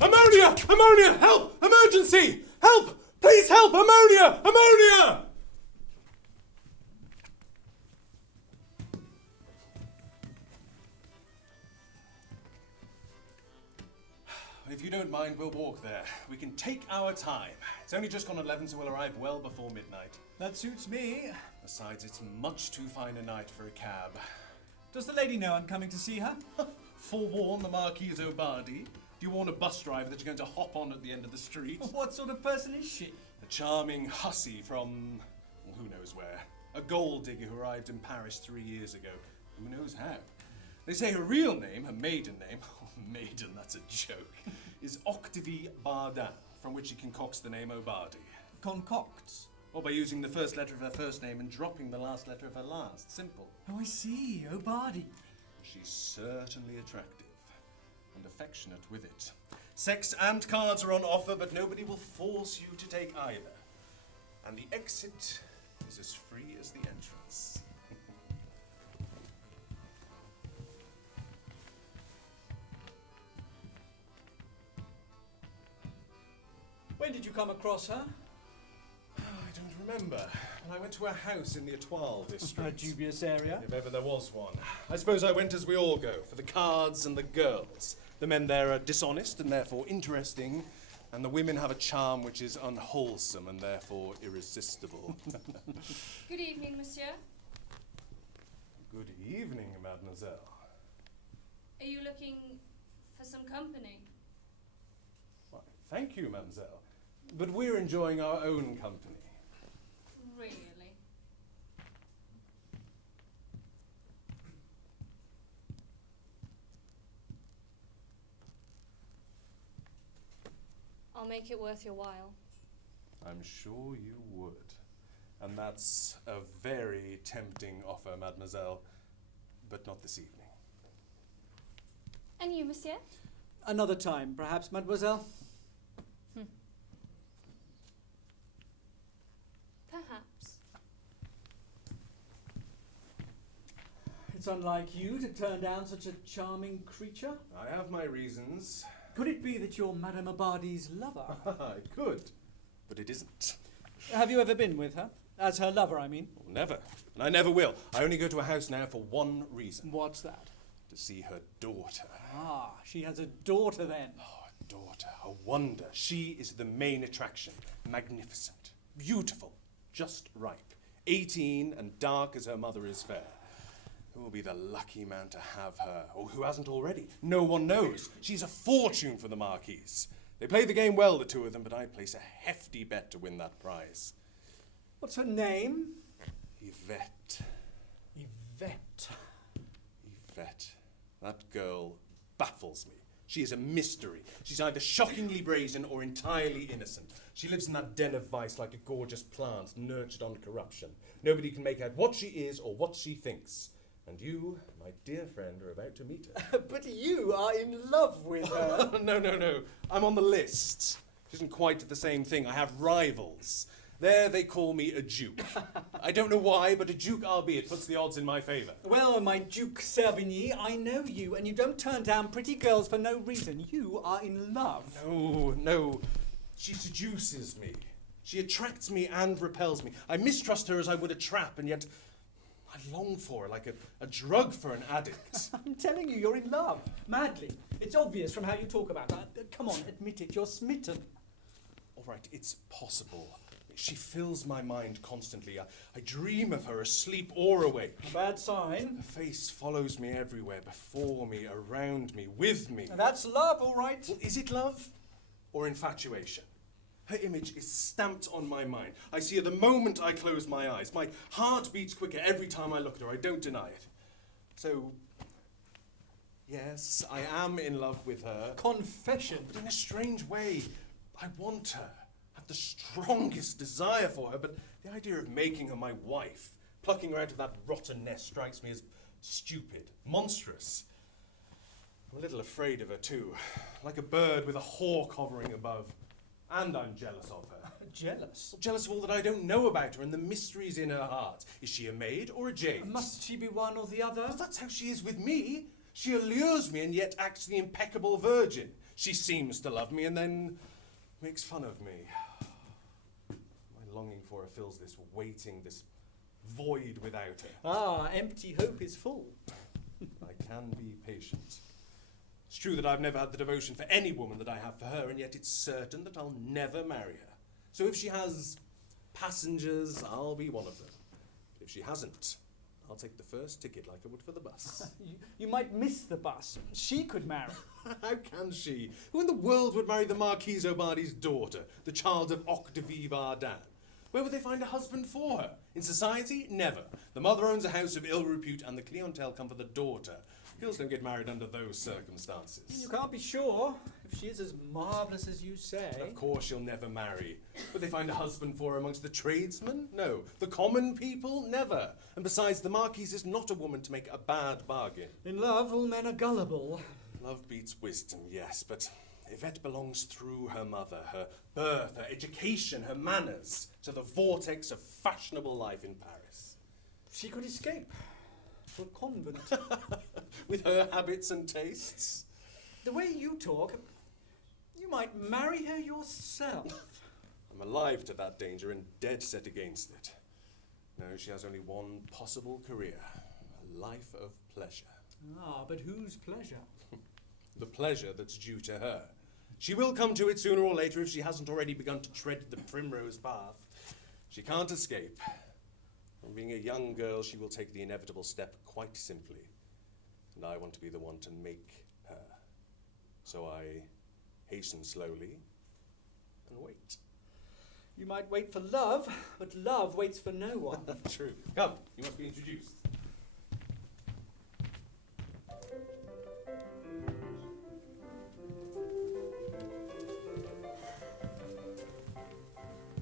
Ammonia! Ammonia! Help! Emergency! Help! Please help! Ammonia! Ammonia! If you don't mind, we'll walk there. We can take our time. It's only just gone 11, so we'll arrive well before midnight. That suits me. Besides, it's much too fine a night for a cab. Does the lady know I'm coming to see her? Forewarn the Marquise Obardi. Do you warn a bus driver that you're going to hop on at the end of the street? What sort of person is she? A charming hussy from, well, who knows where. A gold digger who arrived in Paris 3 years ago. Who knows how? They say her real name, her maiden name, maiden, that's a joke, is Octavie Bardin, from which she concocts the name Obardi. Concocts? Or by using the first letter of her first name and dropping the last letter of her last. Simple. Oh, I see. Obardi. She's certainly attractive. And affectionate with it. Sex and cards are on offer, but nobody will force you to take either. And the exit is as free as the entrance. When did you come across her? I don't remember. I went to a house in the Étoile district. A dubious area. If ever there was one. I suppose I went as we all go, for the cards and the girls. The men there are dishonest and therefore interesting, and the women have a charm which is unwholesome and therefore irresistible. Good evening, monsieur. Good evening, mademoiselle. Are you looking for some company? Why, thank you, mademoiselle. But we're enjoying our own company. Really? I'll make it worth your while. I'm sure you would. And that's a very tempting offer, mademoiselle, but not this evening. And you, monsieur? Another time, perhaps, mademoiselle? Perhaps. It's unlike you to turn down such a charming creature. I have my reasons. Could it be that you're Madame Obardi's lover? It could, but it isn't. Have you ever been with her? As her lover, I mean. Well, never. And I never will. I only go to a house now for one reason. What's that? To see her daughter. Ah, she has a daughter then. Oh, a daughter. A wonder. She is the main attraction. Magnificent. Beautiful. Just ripe. 18 and dark as her mother is fair. Who will be the lucky man to have her? Or who hasn't already? No one knows. She's a fortune for the Marquise. They play the game well, the two of them, but I place a hefty bet to win that prize. What's her name? Yvette. Yvette. Yvette. That girl baffles me. She is a mystery. She's either shockingly brazen or entirely innocent. She lives in that den of vice like a gorgeous plant nurtured on corruption. Nobody can make out what she is or what she thinks. And you, my dear friend, are about to meet her. But you are in love with her. No. I'm on the list. It isn't quite the same thing. I have rivals. There they call me a duke. I don't know why, but a duke albeit puts the odds in my favour. Well, my Duke Servigny, I know you, and you don't turn down pretty girls for no reason. You are in love. No. She seduces me. She attracts me and repels me. I mistrust her as I would a trap, and yet I long for her like a drug for an addict. I'm telling you, you're in love. Madly. It's obvious from how you talk about her. Come on, admit it. You're smitten. All right, it's possible. She fills my mind constantly. I dream of her asleep or awake. A bad sign. Her face follows me everywhere, before me, around me, with me. And that's love, all right. Well, is it love or infatuation? Her image is stamped on my mind. I see her the moment I close my eyes. My heart beats quicker every time I look at her. I don't deny it. So, yes, I am in love with her. Confession. But in a strange way, I want her. I have the strongest desire for her, but the idea of making her my wife, plucking her out of that rotten nest, strikes me as stupid, monstrous. I'm a little afraid of her too, like a bird with a hawk hovering above. And I'm jealous of her. Jealous? Jealous of all that I don't know about her and the mysteries in her heart. Is she a maid or a jade? Must she be one or the other? Well, that's how she is with me. She allures me and yet acts the impeccable virgin. She seems to love me and then makes fun of me. My longing for her fills this waiting, this void without her. Ah, empty hope is full. I can be patient. It's true that I've never had the devotion for any woman that I have for her, and yet it's certain that I'll never marry her. So if she has passengers, I'll be one of them. If she hasn't, I'll take the first ticket like I would for the bus. You might miss the bus. She could marry. How can she? Who in the world would marry the Marquise Obardi's daughter, the child of Oc de Vivardin? Where would they find a husband for her? In society? Never. The mother owns a house of ill repute and the clientele come for the daughter. Girls don't get married under those circumstances. You can't be sure if she is as marvellous as you say. Of course she'll never marry. Would they find a husband for her amongst the tradesmen? No. The common people? Never. And besides, the Marquise is not a woman to make a bad bargain. In love, all men are gullible. Love beats wisdom, yes, but Yvette belongs through her mother, her birth, her education, her manners, to the vortex of fashionable life in Paris. She could escape to a convent. With her habits and tastes? The way you talk, you might marry her yourself. I'm alive to that danger and dead set against it. No, she has only one possible career, a life of pleasure. Ah, but whose pleasure? The pleasure that's due to her. She will come to it sooner or later if she hasn't already begun to tread the primrose path. She can't escape. From being a young girl, she will take the inevitable step quite simply. And I want to be the one to make her. So I hasten slowly and wait. You might wait for love, but love waits for no one. True. Come, you must be introduced.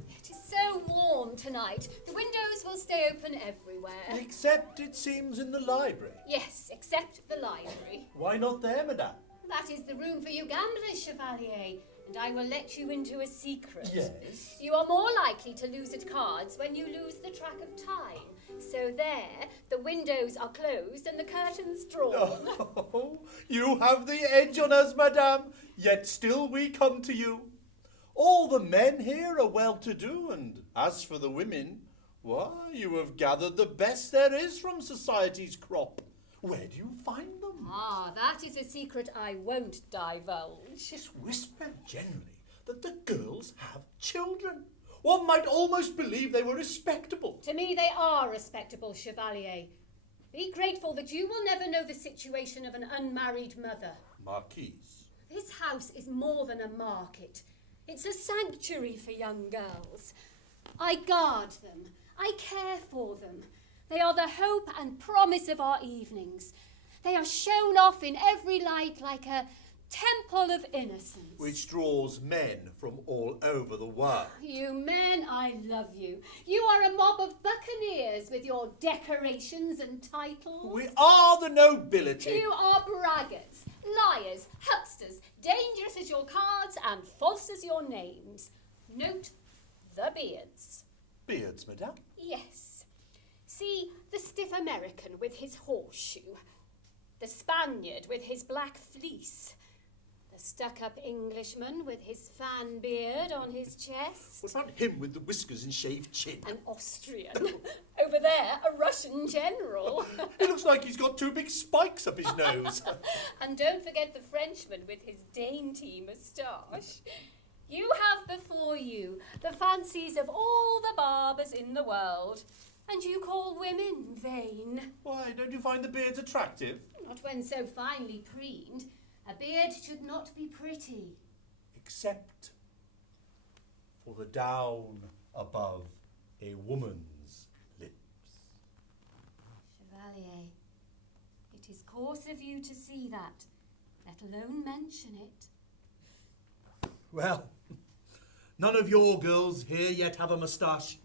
It is so warm tonight. The windows will stay open everywhere. Except, it seems, in the library. Yes, except the library. Why not there, madame? That is the room for you gamblers, Chevalier. And I will let you into a secret. Yes. You are more likely to lose at cards when you lose the track of time. So there, the windows are closed and the curtains drawn. Oh, you have the edge on us, madame, yet still we come to you. All the men here are well-to-do, and as for the women, why, you have gathered the best there is from society's crop. Where do you find them? Ah, that is a secret I won't divulge. It's whispered generally that the girls have children. One might almost believe they were respectable. To me, they are respectable, Chevalier. Be grateful that you will never know the situation of an unmarried mother. Marquise. This house is more than a market. It's a sanctuary for young girls. I guard them. I care for them. They are the hope and promise of our evenings. They are shown off in every light like a temple of innocence. Which draws men from all over the world. You men, I love you. You are a mob of buccaneers with your decorations and titles. We are the nobility. You are braggarts, liars, hucksters, dangerous as your cards and false as your names. Note the beards. Beards, madame? Yes. See the stiff American with his horseshoe, the Spaniard with his black fleece, the stuck-up Englishman with his fan beard on his chest. What about him with the whiskers and shaved chin? An Austrian. Over there, a Russian general. He looks like he's got two big spikes up his nose. And don't forget the Frenchman with his dainty moustache. You have before you the fancies of all the barbers in the world. And you call women vain. Why, don't you find the beards attractive? Not when so finely preened. A beard should not be pretty. Except for the down above a woman's lips. Chevalier, it is coarse of you to see that, let alone mention it. Well, none of your girls here yet have a moustache.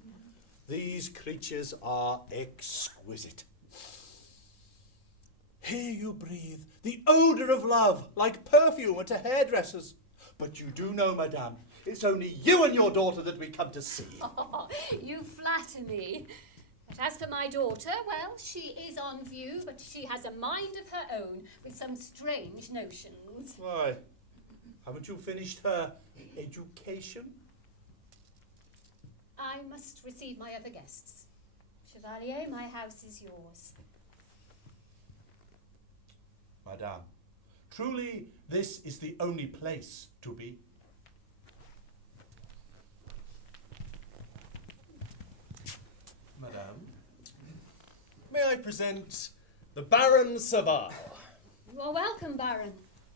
These creatures are exquisite. Here you breathe the odour of love, like perfume at a hairdresser's. But you do know, madame, it's only you and your daughter that we come to see. Oh, you flatter me. But as for my daughter, well, she is on view, but she has a mind of her own with some strange notions. Why? Haven't you finished her education? I must receive my other guests. Chevalier, my house is yours. Madame, truly this is the only place to be. Madame, may I present the Baron Saval? You are welcome, Baron.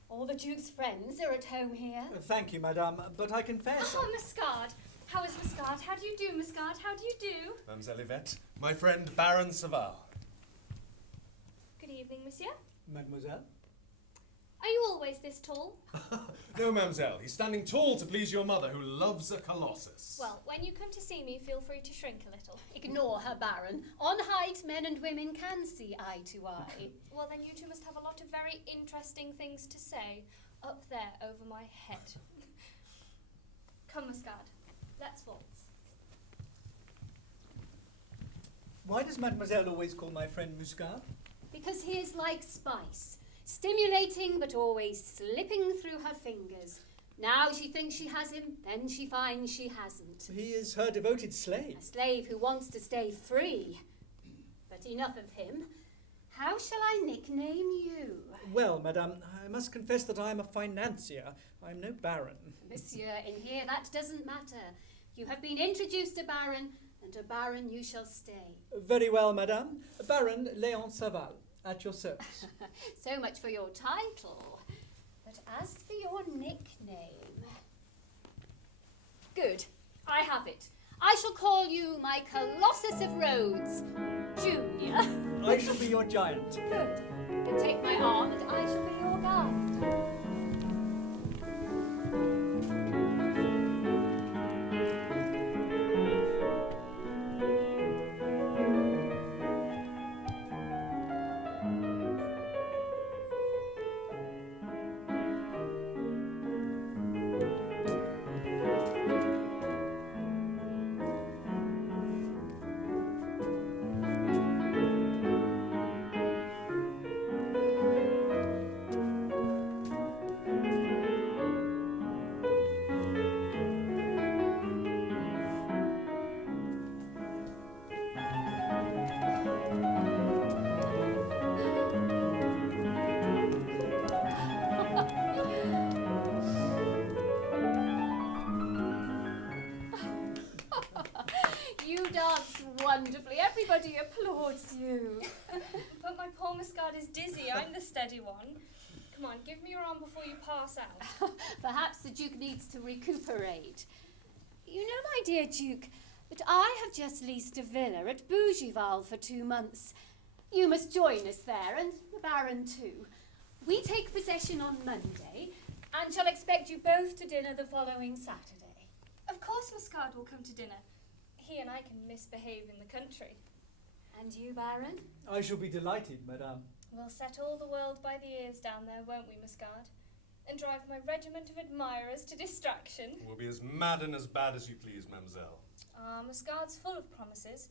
All the Duke's friends are at home here. Thank you, madame, but I confess... Oh, Muscard. How is Muscard? How do you do, Muscard? How do you do? Mademoiselle Yvette, my friend Baron Saval. Good evening, monsieur. Mademoiselle? Are you always this tall? No, mademoiselle, he's standing tall to please your mother, who loves a colossus. Well, when you come to see me, feel free to shrink a little. Ignore her, Baron. On height, men and women can see eye to eye. Well, then you two must have a lot of very interesting things to say up there over my head. Come, Muscard. Let's waltz. Why does mademoiselle always call my friend Muscard? Because he is like spice, stimulating but always slipping through her fingers. Now she thinks she has him, then she finds she hasn't. He is her devoted slave. A slave who wants to stay free. But enough of him. How shall I nickname you? Well, madame, I must confess that I am a financier. I am no baron. Monsieur, in here that doesn't matter. You have been introduced to Baron, and a Baron you shall stay. Very well, madame. Baron Léon Saval, at your service. So much for your title. But as for your nickname... Good, I have it. I shall call you my Colossus of Rhodes, Junior. I shall be your giant. Good. Then take my arm and I shall be your guide. Wonderfully. Everybody applauds you. But my poor Muscard is dizzy. I'm the steady one. Come on, give me your arm before you pass out. Perhaps the Duke needs to recuperate. You know, my dear Duke, that I have just leased a villa at Bougival for 2 months. You must join us there, and the Baron too. We take possession on Monday, and shall expect you both to dinner the following Saturday. Of course Muscard will come to dinner. He and I can misbehave in the country. And you, Baron? I shall be delighted, madame. We'll set all the world by the ears down there, won't we, Muscard? And drive my regiment of admirers to distraction. We'll be as mad and as bad as you please, mademoiselle. Muscard's full of promises,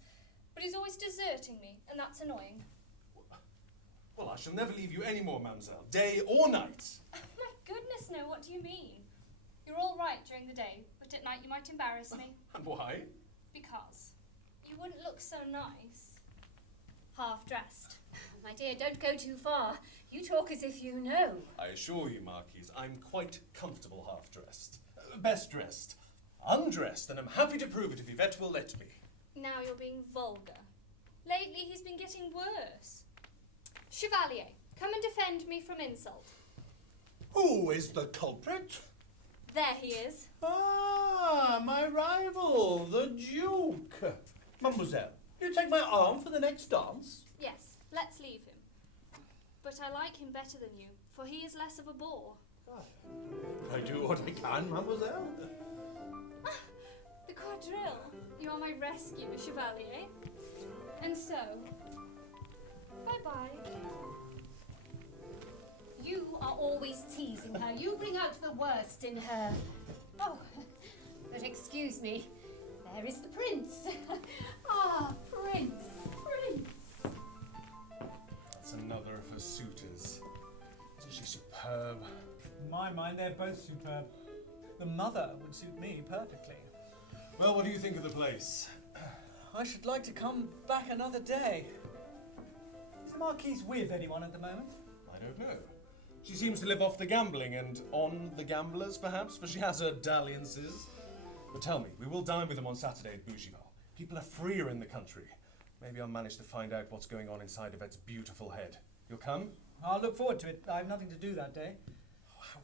but he's always deserting me, and that's annoying. Well, I shall never leave you any more, mademoiselle, day or night. My goodness, no, what do you mean? You're all right during the day, but at night you might embarrass me. And why? Because you wouldn't look so nice, half-dressed. My dear, don't go too far. You talk as if you know. I assure you, Marquise, I'm quite comfortable half-dressed. Best dressed. Undressed, and I'm happy to prove it if Yvette will let me. Now you're being vulgar. Lately he's been getting worse. Chevalier, come and defend me from insult. Who is the culprit? There he is. Ah, my rival, the Duke. Mademoiselle, you take my arm for the next dance? Yes, let's leave him. But I like him better than you, for he is less of a bore. I do what I can, mademoiselle. The quadrille. You are my rescue, Chevalier. And so, bye-bye. You are always teasing her. You bring out the worst in her. Oh, but excuse me. There is the prince. Ah, Prince. That's another of her suitors. Isn't she superb? In my mind, they're both superb. The mother would suit me perfectly. Well, what do you think of the place? I should like to come back another day. Is the Marquise with anyone at the moment? I don't know. She seems to live off the gambling and on the gamblers, perhaps, for she has her dalliances. But tell me, we will dine with them on Saturday at Beechey. People are freer in the country. Maybe I'll manage to find out what's going on inside Yvette's beautiful head. You'll come? I'll look forward to it. I have nothing to do that day. Oh, how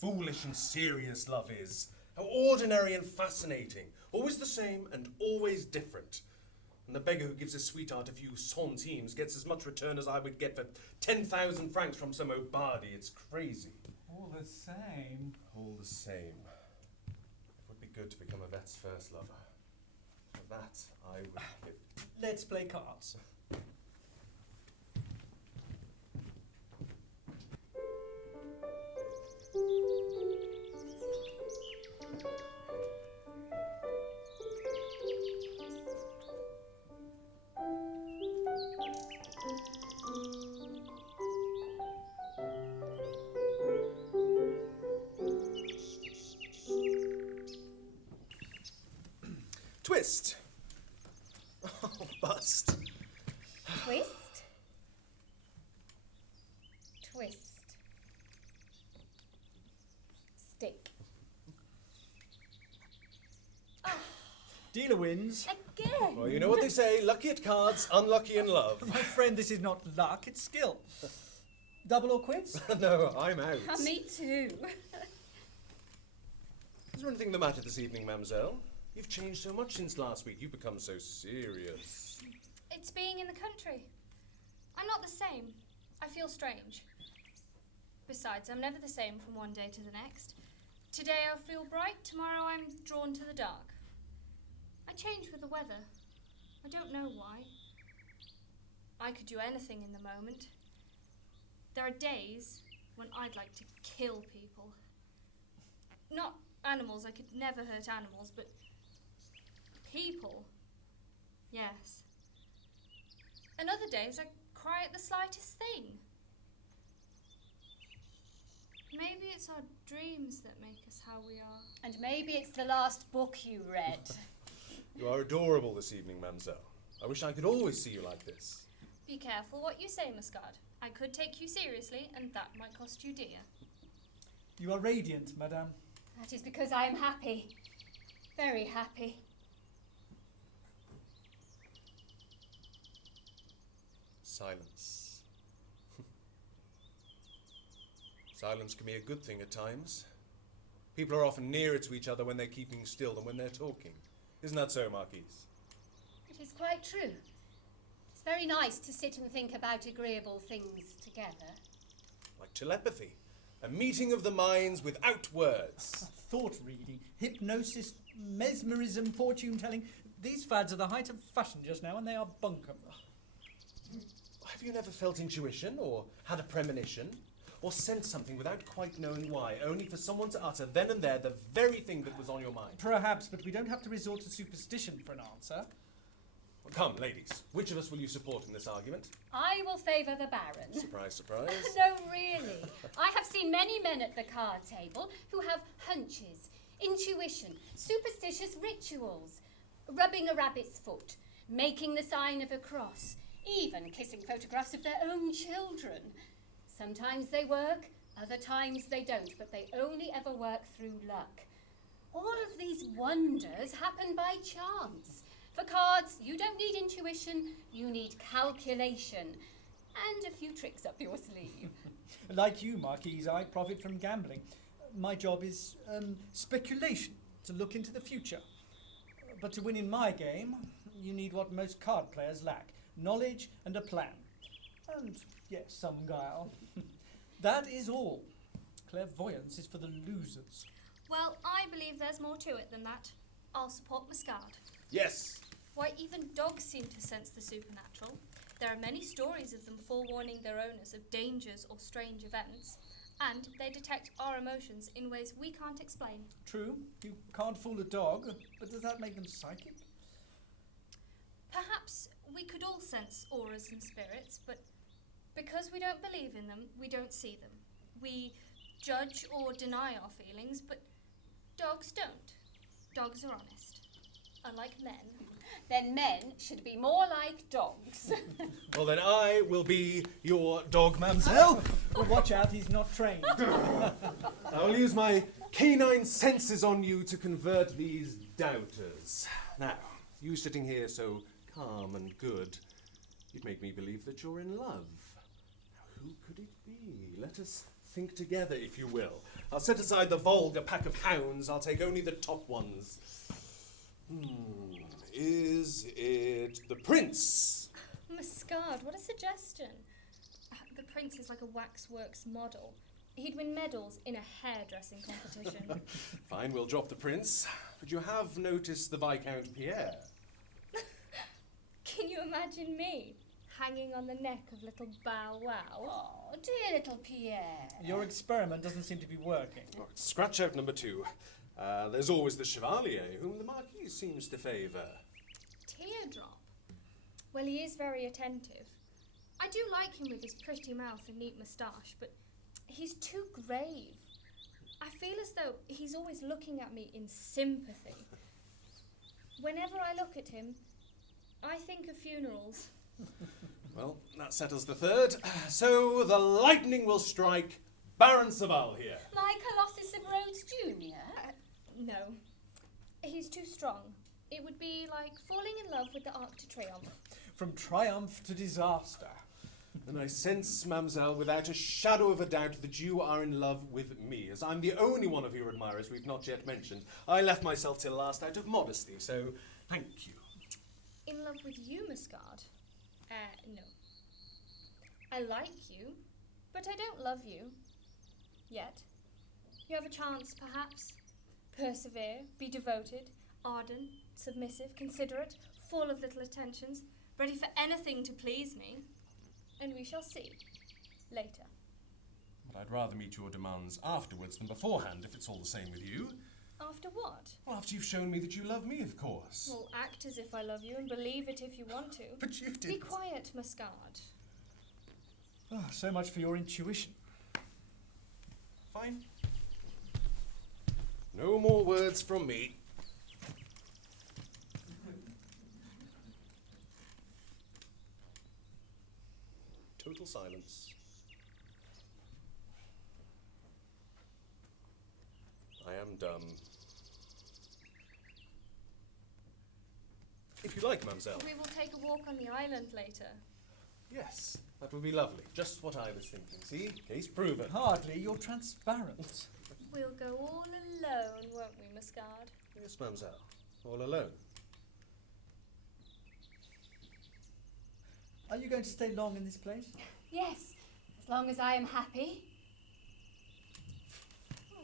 foolish and serious love is. How ordinary and fascinating. Always the same and always different. And the beggar who gives his sweetheart a few centimes gets as much return as I would get for 10,000 francs from some Obardi. It's crazy. All the same. All the same. It would be good to become Yvette's first lover. For that, I would give. Let's play cards. Twist. Oh, bust. Twist. Twist. Stick. Dealer wins. Again. Well, you know what they say, lucky at cards, unlucky in love. My friend, this is not luck, it's skill. Double or quits? No, I'm out. Me too. Is there anything the matter this evening, mademoiselle? You've changed so much since last week. You've become so serious. It's being in the country. I'm not the same. I feel strange. Besides, I'm never the same from one day to the next. Today I feel bright, tomorrow I'm drawn to the dark. I change with the weather. I don't know why. I could do anything in the moment. There are days when I'd like to kill people. Not animals, I could never hurt animals, but people, yes. And other days I cry at the slightest thing. Maybe it's our dreams that make us how we are. And maybe it's the last book you read. You are adorable this evening, mademoiselle. I wish I could always see you like this. Be careful what you say, Muscard. I could take you seriously, and that might cost you dear. You are radiant, madame. That is because I am happy. Very happy. Silence. Silence can be a good thing at times. People are often nearer to each other when they're keeping still than when they're talking. Isn't that so, Marquise? It is quite true. It's very nice to sit and think about agreeable things together. Like telepathy. A meeting of the minds without words. Thought reading, hypnosis, mesmerism, fortune telling. These fads are the height of fashion just now, and they are bunkum. Have you never felt intuition, or had a premonition, or sensed something without quite knowing why, only for someone to utter then and there the very thing that was on your mind? Perhaps, but we don't have to resort to superstition for an answer. Well, come, ladies, which of us will you support in this argument? I will favour the Baron. Surprise, surprise. No, really. I have seen many men at the card table who have hunches, intuition, superstitious rituals, rubbing a rabbit's foot, making the sign of a cross, even kissing photographs of their own children. Sometimes they work, other times they don't, but they only ever work through luck. All of these wonders happen by chance. For cards, you don't need intuition, you need calculation. And a few tricks up your sleeve. Like you, Marquise, I profit from gambling. My job is speculation, to look into the future. But to win in my game, you need what most card players lack. Knowledge and a plan. And, yes, some guile. That is all. Clairvoyance is for the losers. Well, I believe there's more to it than that. I'll support Muscard. Yes. Why, even dogs seem to sense the supernatural. There are many stories of them forewarning their owners of dangers or strange events, and they detect our emotions in ways we can't explain. True, you can't fool a dog, but does that make them psychic? Perhaps we could all sense auras and spirits, but Because we don't believe in them, we don't see them. We judge or deny our feelings, but dogs don't. Dogs are honest. Unlike men. Then men should be more like dogs. Well, then I will be your dog, mademoiselle. Well, watch out, he's not trained. I will use my canine senses on you to convert these doubters. Now, you sitting here so calm and good, you'd make me believe that you're in love. Now, who could it be? Let us think together, if you will. I'll set aside the vulgar pack of hounds. I'll take only the top ones. Is it the prince? Muscard, what a suggestion. The prince is like a waxworks model. He'd win medals in a hairdressing competition. Fine, we'll drop the prince. But you have noticed the Viscount Pierre. Can you imagine me hanging on the neck of little Bow Wow? Oh, dear little Pierre. Your experiment doesn't seem to be working. Oh, scratch out number 2. There's always the Chevalier, whom the Marquise seems to favour. Teardrop. Well, he is very attentive. I do like him with his pretty mouth and neat moustache, but he's too grave. I feel as though he's always looking at me in sympathy. Whenever I look at him, I think of funerals. Well, that settles the 3rd. So the lightning will strike Baron Saval here. My Colossus of Rhodes Jr.? No. He's too strong. It would be like falling in love with the Arc de Triomphe. From triumph to disaster. And I sense, mademoiselle, without a shadow of a doubt, that you are in love with me, as I'm the only one of your admirers we've not yet mentioned. I left myself till last out of modesty, so thank you. In love with you, Muscard? No. I like you, but I don't love you. Yet. You have a chance, perhaps. Persevere, be devoted, ardent, submissive, considerate, full of little attentions, ready for anything to please me. And we shall see. Later. But I'd rather meet your demands afterwards than beforehand, if it's all the same with you. After what? Well, after you've shown me that you love me, of course. Well, act as if I love you and believe it if you want to. But you did. Be quiet, Muscard. Oh, so much for your intuition. Fine. No more words from me. Total silence. I am dumb. If you like, mademoiselle. We will take a walk on the island later. Yes, that would be lovely. Just what I was thinking. See? Case proven. Hardly, you're transparent. We'll go all alone, won't we, Muscard? Yes, mademoiselle. All alone. Are you going to stay long in this place? Yes, as long as I am happy.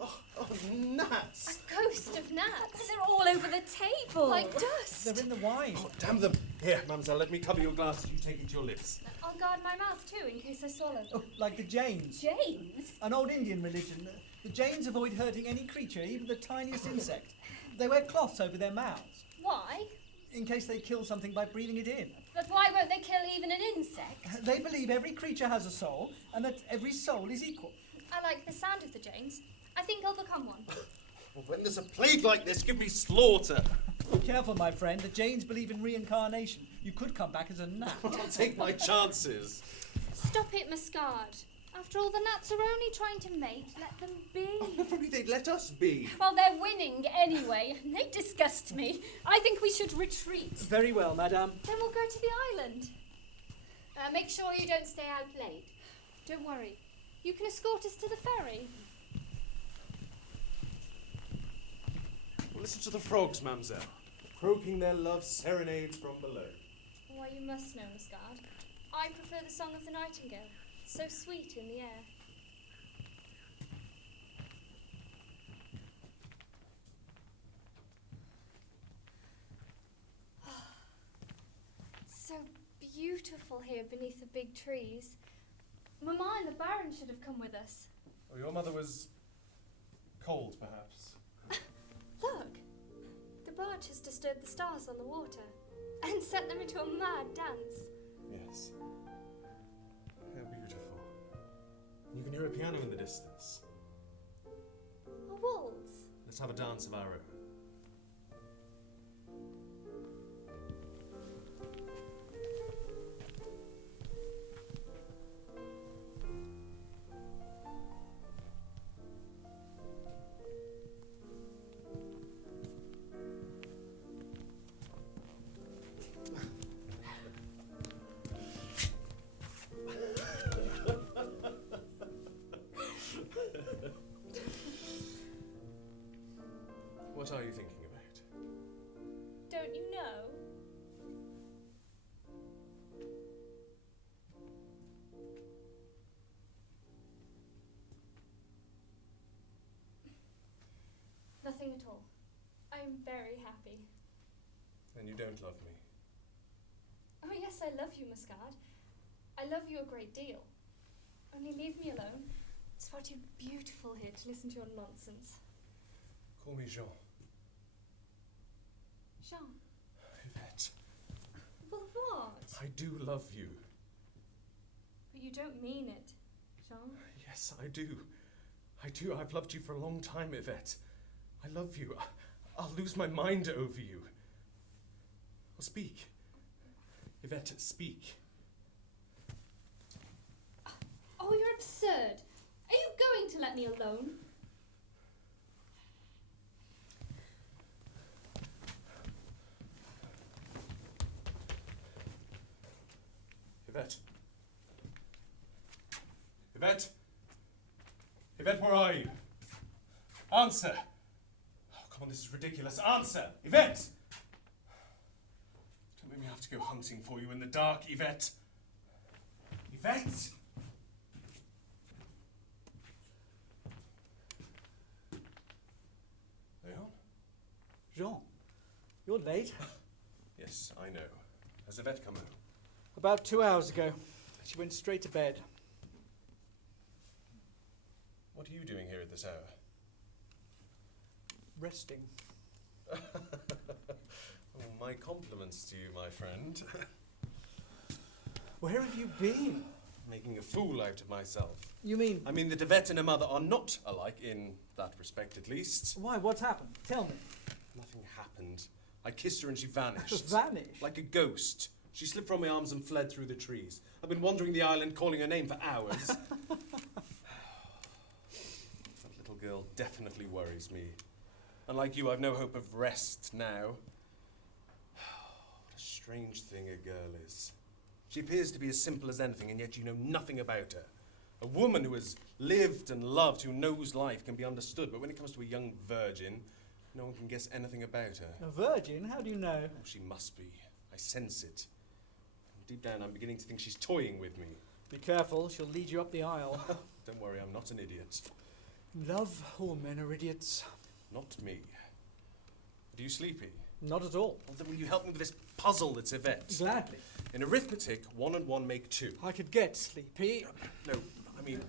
Oh, gnats! A ghost of gnats. They're all over the table. Like dust. They're in the wine. Oh, damn them! Here, mademoiselle, let me cover your glasses. You take it to your lips. I'll guard my mouth too, in case I swallow. Oh, like the Jains. James? An old Indian religion. The Jains avoid hurting any creature, even the tiniest insect. They wear cloths over their mouths, Why? in case they kill something by breathing it in. But why won't they kill even an insect? They believe every creature has a soul, and that every soul is equal. I like the sound of the Janes. I think I'll become one. Well, when there's a plague like this, give me slaughter. Careful, my friend. The Jains believe in reincarnation. You could come back as a gnat. I'll take my chances. Stop it, Muscard. After all, the gnats are only trying to mate. Let them be. If only they'd let us be. Well, they're winning anyway. They disgust me. I think we should retreat. Very well, madame. Then we'll go to the island. Make sure you don't stay out late. Don't worry. You can escort us to the ferry. Well, listen to the frogs, mademoiselle, croaking their love serenades from below. Why, you must know, Muscard. I prefer the song of the nightingale. It's so sweet in the air. So beautiful here beneath the big trees. Mamma and the Baron should have come with us. Oh, your mother was cold, perhaps. Look! The barge has disturbed the stars on the water and set them into a mad dance. Yes. We hear a piano in the distance. A waltz. Let's have a dance of our own. What are you thinking about? Don't you know? Nothing at all. I'm very happy. Then you don't love me. Oh yes, I love you, Muscard. I love you a great deal. Only leave me alone. It's far too beautiful here to listen to your nonsense. Call me Jean. Jean. Yvette, Well, what? I do love you. But you don't mean it, Jean. Yes, I do. I do. I've loved you for a long time, Yvette. I love you. I'll lose my mind over you. Well, speak. Yvette, speak. Oh, you're absurd. Are you going to let me alone? Yvette. Yvette? Yvette, where are you? Answer! Oh, come on, this is ridiculous. Answer! Yvette! Don't make me have to go hunting for you in the dark, Yvette. Yvette! Léon? Jean, you're late. Yes, I know. Has Yvette come home? About 2 hours ago. She went straight to bed. What are you doing here at this hour? Resting. Oh, my compliments to you, my friend. Where have you been? Making a fool out of myself. You mean... I mean, that Yvette and her mother are not alike, in that respect at least. Why? What's happened? Tell me. Nothing happened. I kissed her and she vanished. Vanished? Like a ghost. She slipped from my arms and fled through the trees. I've been wandering the island calling her name for hours. That little girl definitely worries me. Unlike you, I've no hope of rest now. What a strange thing a girl is. She appears to be as simple as anything, and yet you know nothing about her. A woman who has lived and loved, who knows life, can be understood, but when it comes to a young virgin, no one can guess anything about her. A virgin? How do you know? Oh, she must be. I sense it. And deep down, I'm beginning to think she's toying with me. Be careful, she'll lead you up the aisle. Don't worry, I'm not an idiot. Love, all men are idiots. Not me. Are you sleepy? Not at all. Well, then will you help me with this puzzle that's Yvette? Gladly. In arithmetic, 1 and 1 make 2. I could get sleepy. No, I mean,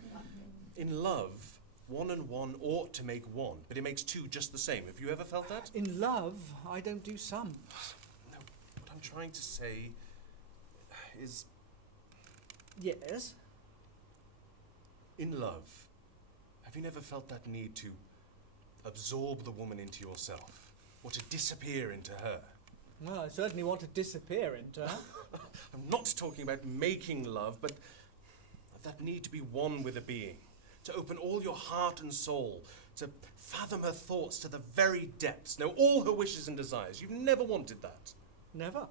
in love, 1 and 1 ought to make 1, but it makes 2 just the same. Have you ever felt that? In love, I don't do sums. No, what I'm trying to say is, Yes? in love, have you never felt that need to absorb the woman into yourself, or to disappear into her? Well, I certainly want to disappear into her. I'm not talking about making love, but that need to be one with a being, to open all your heart and soul, to fathom her thoughts to the very depths, know all her wishes and desires. You've never wanted that. Never.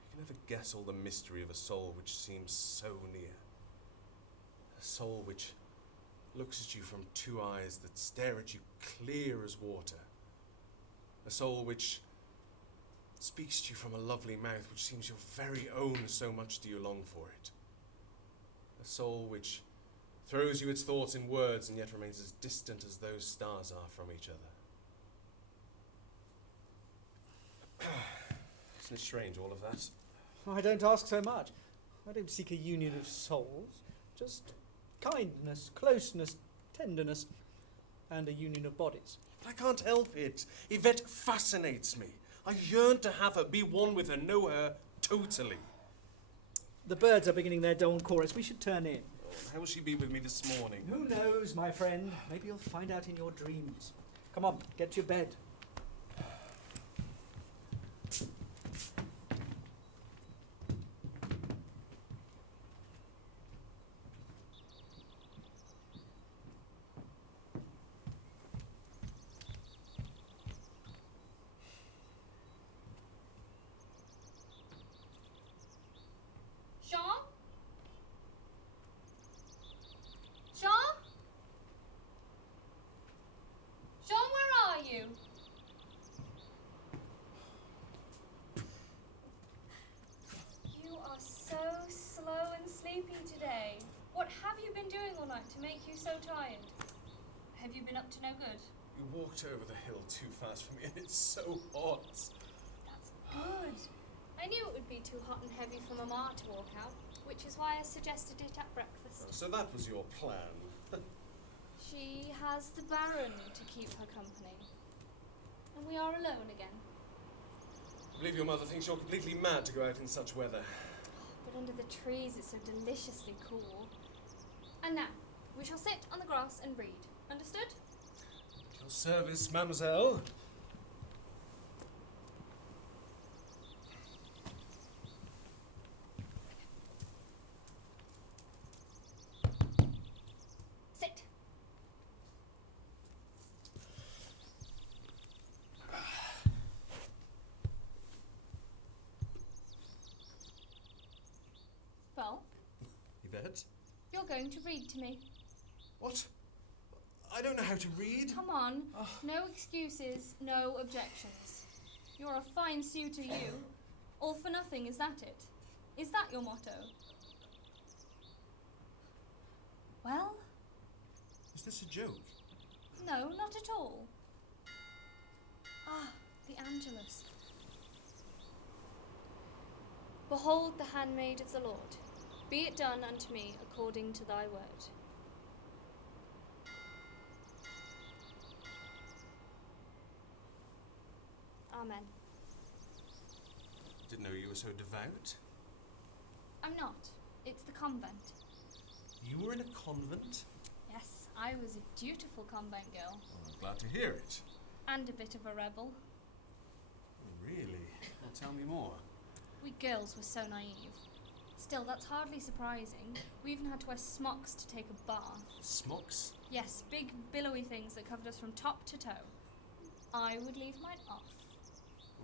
You can never guess all the mystery of a soul which seems so near. A soul which looks at you from 2 eyes that stare at you clear as water. A soul which speaks to you from a lovely mouth which seems your very own, so much do you long for it. A soul which throws you its thoughts in words and yet remains as distant as those stars are from each other. Isn't it strange, all of that? I don't ask so much. I don't seek a union of souls. Just kindness, closeness, tenderness, and a union of bodies. But I can't help it. Yvette fascinates me. I yearn to have her, be one with her, know her totally. The birds are beginning their dawn chorus. We should turn in. How will she be with me this morning? Who knows, my friend? Maybe you'll find out in your dreams. Come on, get to your bed. Jean? Jean? Jean, where are you? You are so slow and sleepy today. What have you been doing all night to make you so tired? Have you been up to no good? You walked over the hill too fast for me, and it's so hot. That's good. I knew it would be too hot and heavy for Mama to walk out, which is why I suggested it at breakfast. So that was your plan. She has the Baron to keep her company. And we are alone again. I believe your mother thinks you're completely mad to go out in such weather. But under the trees it's so deliciously cool. And now, we shall sit on the grass and read. Understood? At your service, mademoiselle. Sit. Well, Yvette? you're going to read to me. What? I don't know how to read. Come on. No excuses, no objections. You're a fine suitor, you. All for nothing, is that it? Is that your motto? Well, Is this a joke? no, not at all. Ah, the Angelus. Behold the handmaid of the Lord. Be it done unto me according to thy word. Amen. Didn't know you were so devout. I'm not. It's the convent. You were in a convent? Yes, I was a dutiful convent girl. Well, I'm glad to hear it. And a bit of a rebel. Really? Well, tell me more. We girls were so naive. Still, that's hardly surprising. We even had to wear smocks to take a bath. Smocks? Yes, big billowy things that covered us from top to toe. I would leave mine off.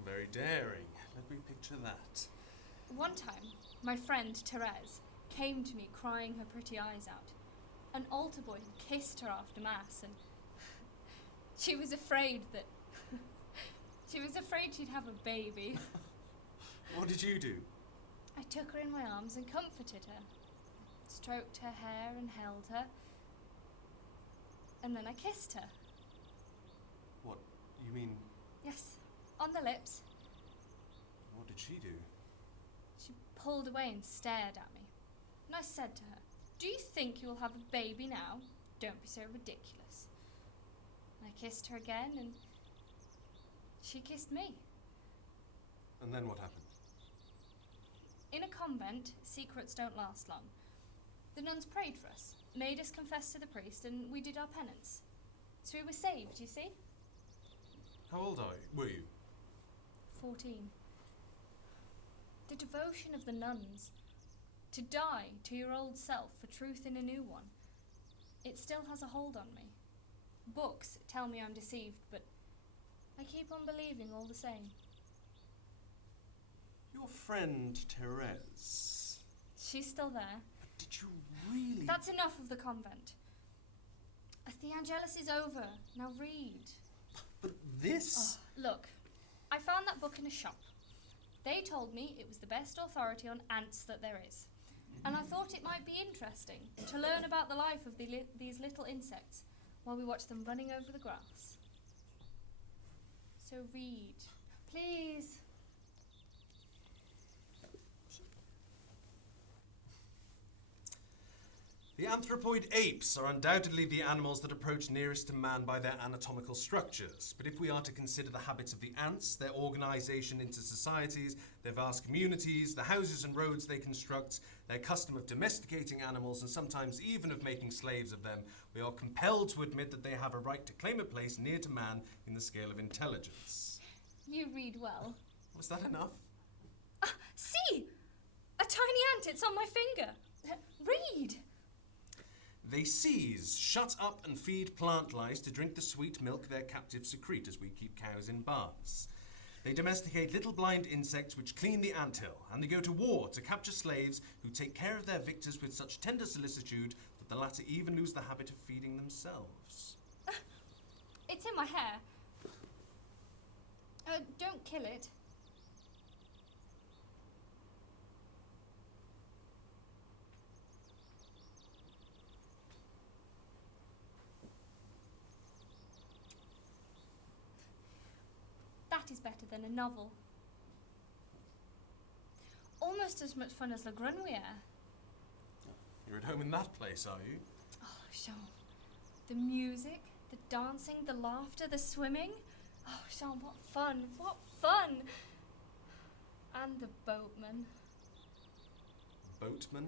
Very daring. Let me picture that. One time, my friend Therese came to me crying her pretty eyes out. An altar boy kissed her after mass, and she was afraid that she'd have a baby. What did you do? I took her in my arms and comforted her, stroked her hair and held her, and then I kissed her. What? You mean, Yes, on the lips. what did she do? She pulled away and stared at me. And I said to her, "Do you think you will have a baby now? Don't be so ridiculous." And I kissed her again, and she kissed me. And then what happened? In a convent, secrets don't last long. The nuns prayed for us, made us confess to the priest, and we did our penance. So we were saved, you see? How old were you? 14. The devotion of the nuns. To die to your old self for truth in a new one. It still has a hold on me. Books tell me I'm deceived, but I keep on believing all the same. Your friend Therese. She's still there. But did you really? That's enough of the convent. The Angelus is over. Now read. But this. Look, I found that book in a shop. They told me it was the best authority on ants that there is. And I thought it might be interesting to learn about the life of these little insects while we watch them running over the grass. So read, please. The anthropoid apes are undoubtedly the animals that approach nearest to man by their anatomical structures. But if we are to consider the habits of the ants, their organisation into societies, their vast communities, the houses and roads they construct, their custom of domesticating animals and sometimes even of making slaves of them, we are compelled to admit that they have a right to claim a place near to man in the scale of intelligence. You read well. Was that enough? See! A tiny ant, it's on my finger. Read! They seize, shut up and feed plant lice to drink the sweet milk their captives secrete as we keep cows in barns. They domesticate little blind insects which clean the anthill, and they go to war to capture slaves who take care of their victors with such tender solicitude that the latter even lose the habit of feeding themselves. It's in my hair. Don't kill it. That is better than a novel. Almost as much fun as La Grenouillère. You're at home in that place, are you? Oh, Jean. The music, the dancing, the laughter, the swimming. Oh, Jean, what fun! What fun! And the boatmen. Boatman?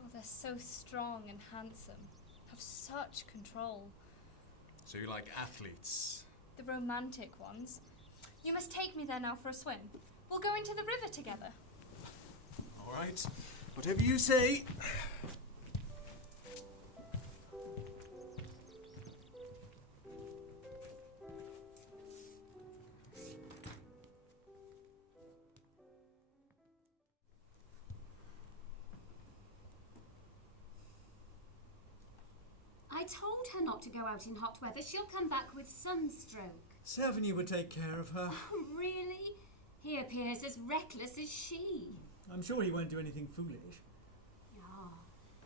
Oh, they're so strong and handsome. Have such control. So you like athletes? The romantic ones. You must take me there now for a swim. We'll go into the river together. All right. Whatever you say. I told her not to go out in hot weather. She'll come back with sunstroke. Servigny would take care of her. Oh, really? He appears as reckless as she. I'm sure he won't do anything foolish. Ah,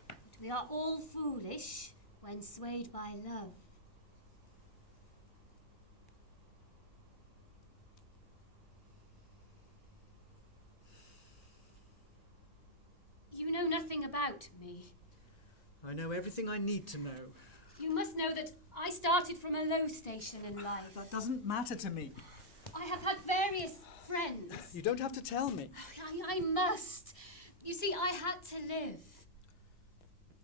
but we are all foolish when swayed by love. You know nothing about me. I know everything I need to know. You must know that I started from a low station in life. That doesn't matter to me. I have had various friends. You don't have to tell me. I must. You see, I had to live.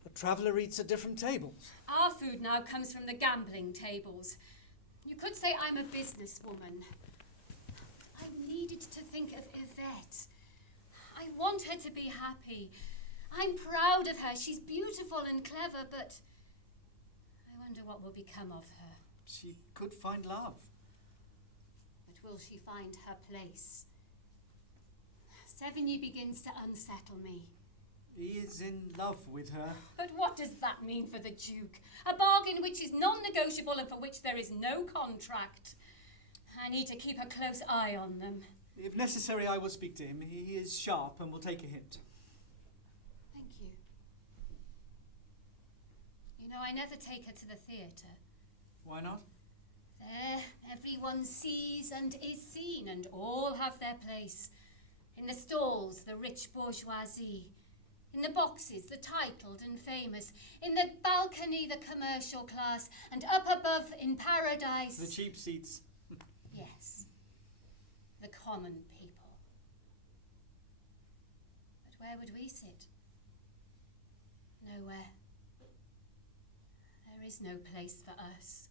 The traveller eats at different tables. Our food now comes from the gambling tables. You could say I'm a businesswoman. I needed to think of Yvette. I want her to be happy. I'm proud of her. She's beautiful and clever, but I wonder what will become of her. She could find love. But will she find her place? Sevigny begins to unsettle me. He is in love with her. But what does that mean for the Duke? A bargain which is non-negotiable and for which there is no contract. I need to keep a close eye on them. If necessary, I will speak to him. He is sharp and will take a hint. Thank you. You know, I never take her to the theatre. Why not? There, everyone sees and is seen, and all have their place. In the stalls, the rich bourgeoisie. In the boxes, the titled and famous. In the balcony, the commercial class. And up above, in paradise... The cheap seats. Yes. The common people. But where would we sit? Nowhere. There is no place for us.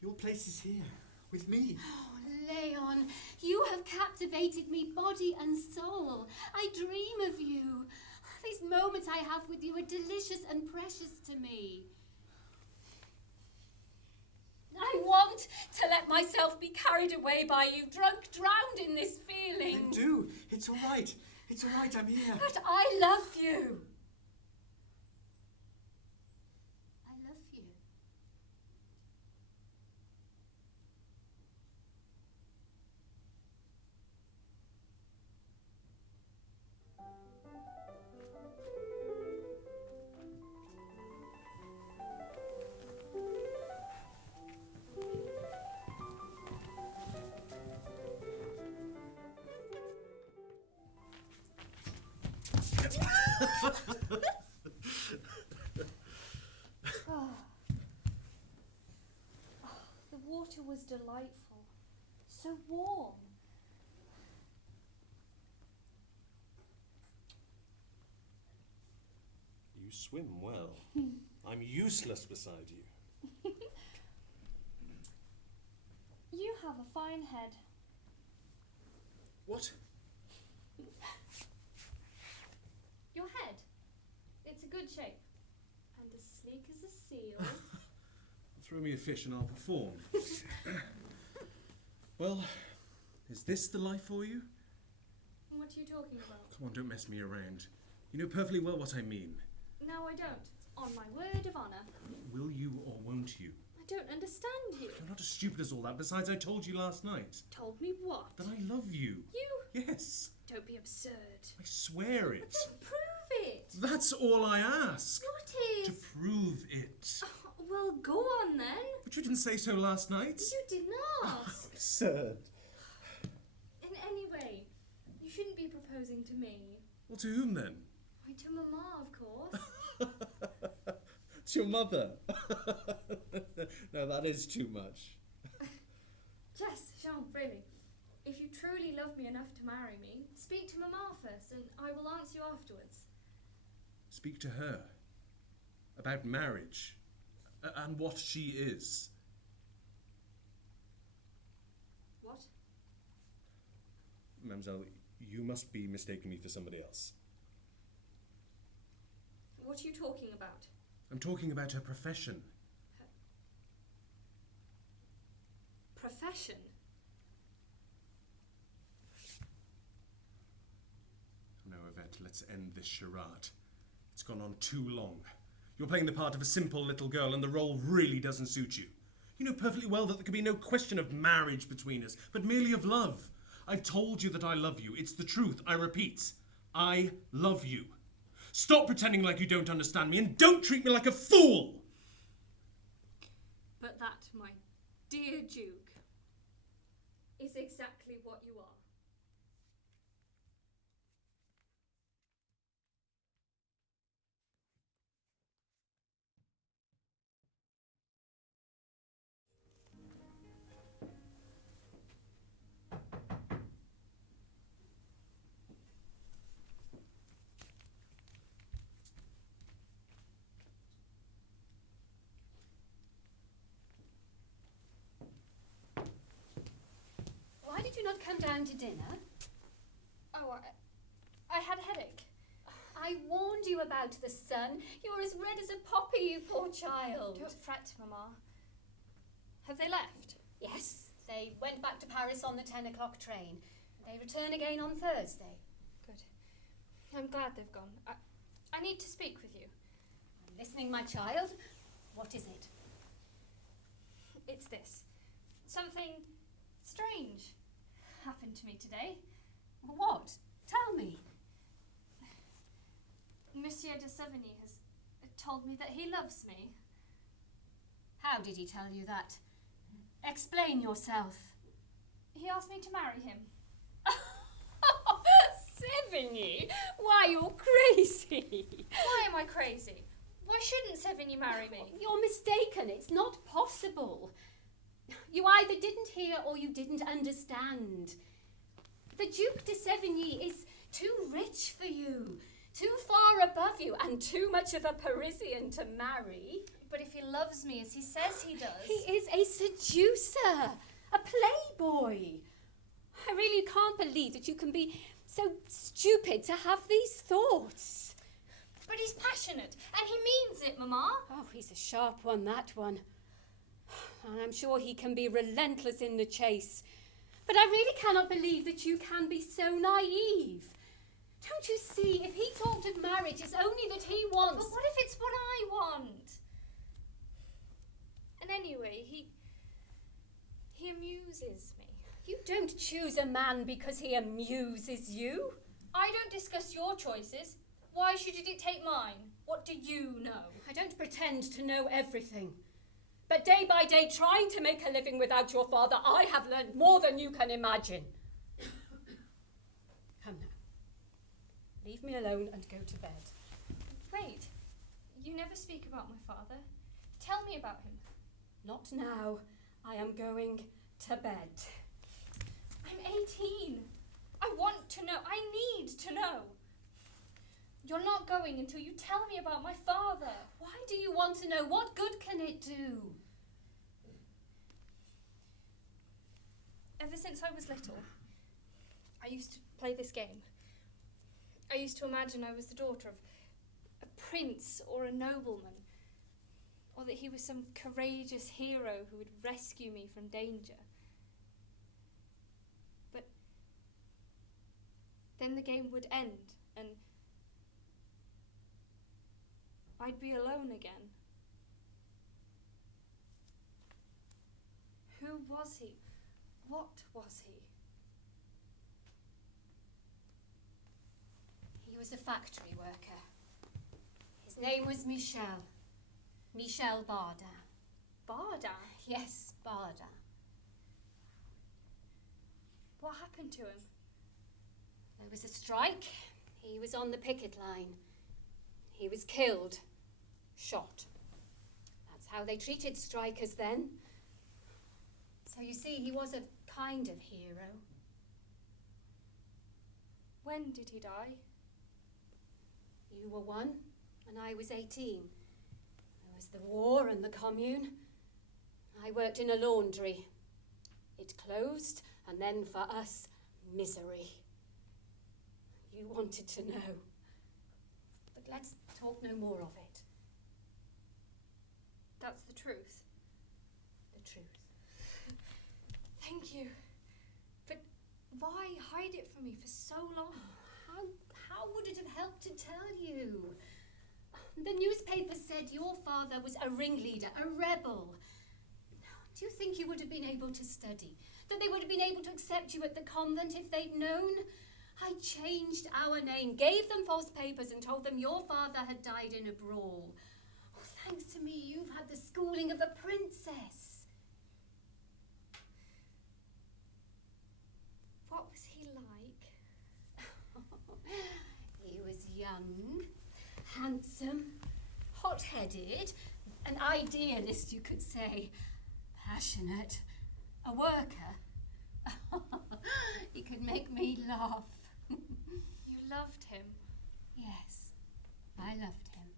Your place is here, with me. Oh, Léon, you have captivated me body and soul. I dream of you. These moments I have with you are delicious and precious to me. I want to let myself be carried away by you, drunk, drowned in this feeling. Then do. It's all right. It's all right, I'm here. But I love you. I love you. water was delightful, so warm. You swim well. I'm useless beside you. You have a fine head. What? Your head. It's a good shape. And as sleek as a seal. Throw me a fish and I'll perform. Well, is this the life for you? What are you talking about? Come on, don't mess me around. You know perfectly well what I mean. No, I don't. On my word of honour. Will you or won't you? I don't understand you. You're not as stupid as all that. Besides, I told you last night Told me what? that I love you. You? Yes. Don't be absurd. I swear it. Then prove it. That's all I ask. What To is? prove it. Oh, well, go on then. But you didn't say so last night. You didn't ask. Absurd. In any way, you shouldn't be proposing to me. Well, to whom then? Why, to Mamma, of course. It's your mother. No, that is too much. Yes, Jean, really. If you truly love me enough to marry me, speak to Mamma first, and I will answer you afterwards. Speak to her. About marriage. And what she is. What? Mademoiselle, you must be mistaking me for somebody else. What are you talking about? I'm talking about her profession. Profession? No, Yvette, let's end this charade. It's gone on too long. You're playing the part of a simple little girl and the role really doesn't suit you. You know perfectly well that there could be no question of marriage between us, but merely of love. I've told you that I love you. It's the truth. I repeat, I love you. Stop pretending like you don't understand me and don't treat me like a fool! But that, my dear Duke, is exactly what you are. Why did you not come down to dinner? Oh, I had a headache. I warned you about the sun. You're as red as a poppy, you poor child. Don't fret, Mamma. Have they left? Yes, they went back to Paris on the 10 o'clock train. They return again on Thursday. Good. I'm glad they've gone. I need to speak with you. I'm listening, my child. What is it? It's this. Something strange happened to me today. What? Tell me. Monsieur de Sevigny has told me that he loves me. How did he tell you that? Explain yourself. He asked me to marry him. Sevigny? Why, you're crazy. Why am I crazy? Why shouldn't Sevigny marry me? You're mistaken. It's not possible. You either didn't hear or you didn't understand. The Duke de Sevigny is too rich for you, too far above you, and too much of a Parisian to marry. But if he loves me as he says he does... He is a seducer, a playboy. I really can't believe that you can be so stupid to have these thoughts. But he's passionate, and he means it, Mamma. Oh, he's a sharp one, that one. And I'm sure he can be relentless in the chase. But I really cannot believe that you can be so naive. Don't you see, if he talked of marriage, it's only that he wants... But what if it's what I want? And anyway, he amuses me. You don't choose a man because he amuses you. I don't discuss your choices. Why should you dictate mine? What do you know? I don't pretend to know everything. But day by day, trying to make a living without your father, I have learned more than you can imagine. Come now. Leave me alone and go to bed. Wait, you never speak about my father. Tell me about him. Not now. I am going to bed. I'm 18. I want to know. I need to know. You're not going until you tell me about my father. Why do you want to know? What good can it do? Ever since I was little, I used to play this game. I used to imagine I was the daughter of a prince or a nobleman, or that he was some courageous hero who would rescue me from danger. But then the game would end, and I'd be alone again. Who was he? What was he? He was a factory worker. His name was Michel. Michel Bardin. Bardin? Yes, Bardin. What happened to him? There was a strike. He was on the picket line. He was killed. Shot. That's how they treated strikers then. So you see, he was a kind of hero. When did he die? You were 1, and I was 18. There was the war and the commune. I worked in a laundry. It closed, and then for us, misery. You wanted to know. But let's talk no more of it. That's the truth. The truth. Thank you. But why hide it from me for so long? How would it have helped to tell you? The newspapers said your father was a ringleader, a rebel. Do you think you would have been able to study? That they would have been able to accept you at the convent if they'd known? I changed our name, gave them false papers and told them your father had died in a brawl. Oh, thanks to me, you've had the schooling of a princess. What was he like? He was young, handsome, hot-headed, an idealist, you could say, passionate, a worker. He could make me laugh. You loved him? Yes, I loved him.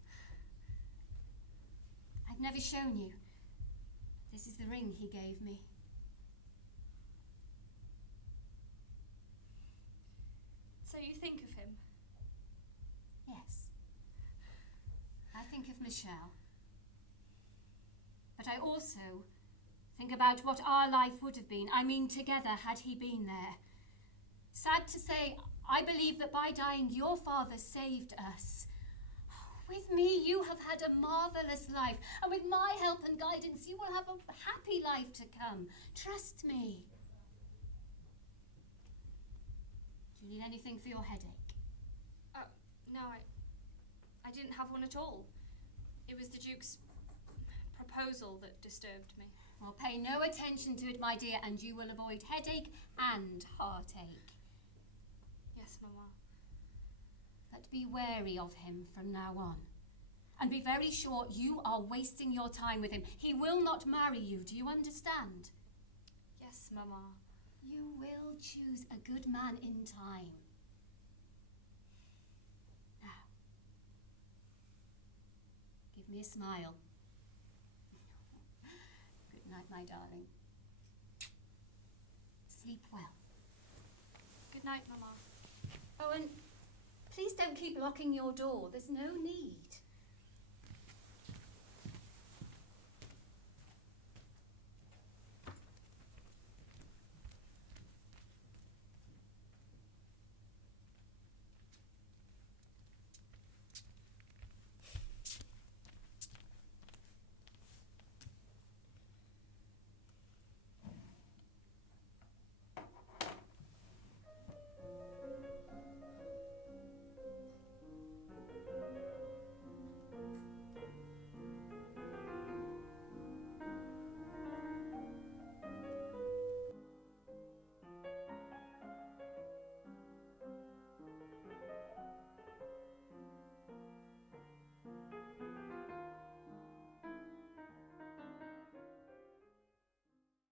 I've never shown you. This is the ring he gave me. So you think of him? Yes. I think of Michel. But I also think about what our life would have been. I mean, together, had he been there. Sad to say, I believe that by dying, your father saved us. With me, you have had a marvellous life, and with my help and guidance, you will have a happy life to come. Trust me. Do you need anything for your headache? No, I didn't have one at all. It was the Duke's proposal that disturbed me. Well, pay no attention to it, my dear, and you will avoid headache and heartache. Yes, Mamma. But be wary of him from now on. And be very sure you are wasting your time with him. He will not marry you, do you understand? Yes, Mamma. You will choose a good man in time. Now, give me a smile. Good night, my darling. Sleep well. Good night, Mamma. Oh, and please don't keep locking your door. There's no need.